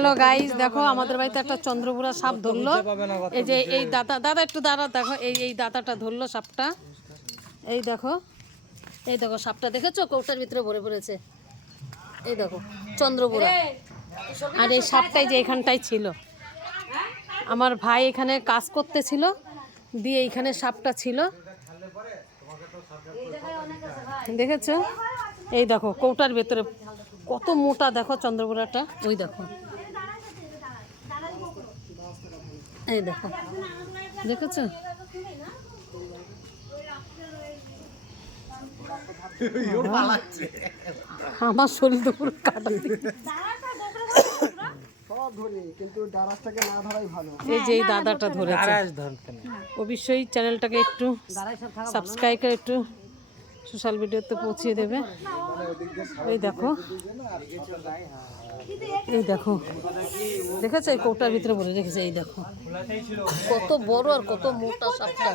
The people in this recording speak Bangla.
হ্যালো গাইস, দেখো আমাদের বাড়িতে একটা চন্দ্রপুরা সাপ ধরলো। এই যে এই দাদা একটু দাঁড়া, দেখো এই দাদাটা ধরলো সাপটা। এই দেখো সাপটা দেখেছো, কৌটার ভিতরে ভরে পড়েছে। এই দেখো চন্দ্রপুরা। আর এই সাপটাই যে এখানটাই ছিল, আমার ভাই এখানে কাজ করতেছিল, দিয়ে এইখানে সাপটা ছিল, দেখেছো? এই দেখো কৌটার ভেতরে কত মোটা, দেখো চন্দ্রপুরাটা, ওই দেখো, এই দেখো, দেখেছো? আমার শরীর তো পুরো কাটা। এই যে এই দাদাটা ধরেছে, অবশ্যই চ্যানেলটাকে একটু সাবস্ক্রাইব করে একটু সোশ্যাল মিডিয়াতে পৌঁছিয়ে দেবে। এই দেখো, এই দেখো, দেখেছো এই কৌটার ভিতরে ভরে রেখেছে। এই দেখো কত বড় আর কত মোটা সাপটা।